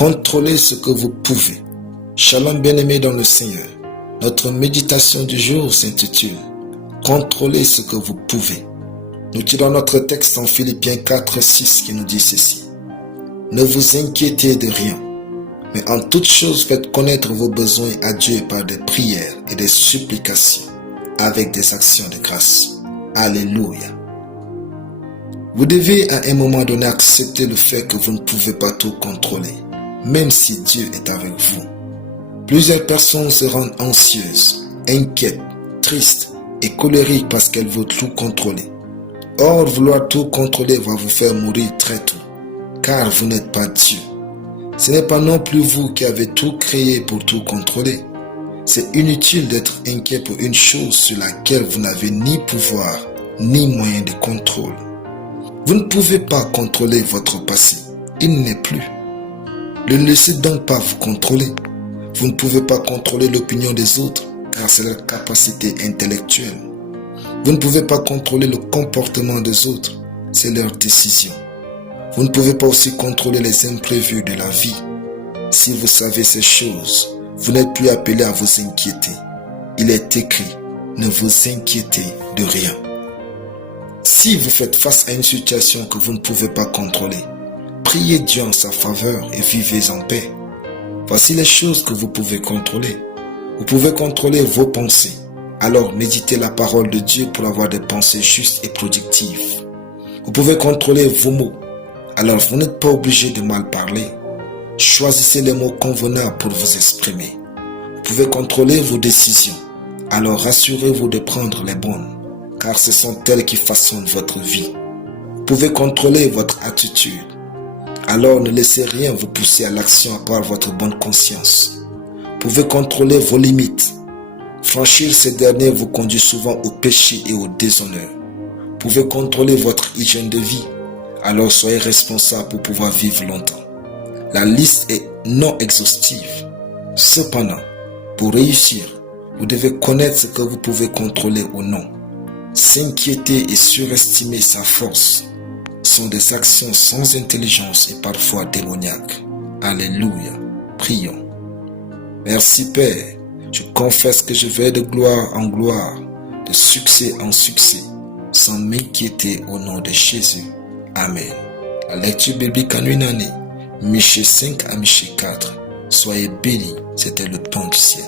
Contrôlez ce que vous pouvez. Shalom bien-aimés dans le Seigneur. Notre méditation du jour s'intitule « Contrôlez ce que vous pouvez ». Nous tirons notre texte en Philippiens 4, 6 qui nous dit ceci. « Ne vous inquiétez de rien, mais en toute chose faites connaître vos besoins à Dieu par des prières et des supplications, avec des actions de grâce. » Alléluia. Vous devez à un moment donné accepter le fait que vous ne pouvez pas tout contrôler, même si Dieu est avec vous. Plusieurs personnes se rendent anxieuses, inquiètes, tristes et colériques parce qu'elles veulent tout contrôler. Or, vouloir tout contrôler va vous faire mourir très tôt, car vous n'êtes pas Dieu. Ce n'est pas non plus vous qui avez tout créé pour tout contrôler. C'est inutile d'être inquiet pour une chose sur laquelle vous n'avez ni pouvoir, ni moyen de contrôle. Vous ne pouvez pas contrôler votre passé. Il n'est plus. Ne laissez donc pas vous contrôler. Vous ne pouvez pas contrôler l'opinion des autres, car c'est leur capacité intellectuelle. Vous ne pouvez pas contrôler le comportement des autres, c'est leur décision. Vous ne pouvez pas aussi contrôler les imprévus de la vie. Si vous savez ces choses, vous n'êtes plus appelé à vous inquiéter. Il est écrit, ne vous inquiétez de rien. Si vous faites face à une situation que vous ne pouvez pas contrôler, priez Dieu en sa faveur et vivez en paix. Voici les choses que vous pouvez contrôler. Vous pouvez contrôler vos pensées. Alors méditez la parole de Dieu pour avoir des pensées justes et productives. Vous pouvez contrôler vos mots. Alors vous n'êtes pas obligé de mal parler. Choisissez les mots convenables pour vous exprimer. Vous pouvez contrôler vos décisions. Alors rassurez-vous de prendre les bonnes, car ce sont elles qui façonnent votre vie. Vous pouvez contrôler votre attitude. Alors ne laissez rien vous pousser à l'action à part votre bonne conscience. Vous pouvez contrôler vos limites. Franchir ces derniers vous conduit souvent au péché et au déshonneur. Vous pouvez contrôler votre hygiène de vie. Alors soyez responsable pour pouvoir vivre longtemps. La liste est non exhaustive. Cependant, pour réussir, vous devez connaître ce que vous pouvez contrôler ou non. S'inquiéter et surestimer sa force sont des actions sans intelligence et parfois démoniaques. Alléluia. Prions. Merci Père. Je confesse que je vais de gloire en gloire, de succès en succès, sans m'inquiéter au nom de Jésus. Amen. La lecture biblique en une année, Michée 5 à Michée 4. Soyez bénis, c'était le temps du ciel.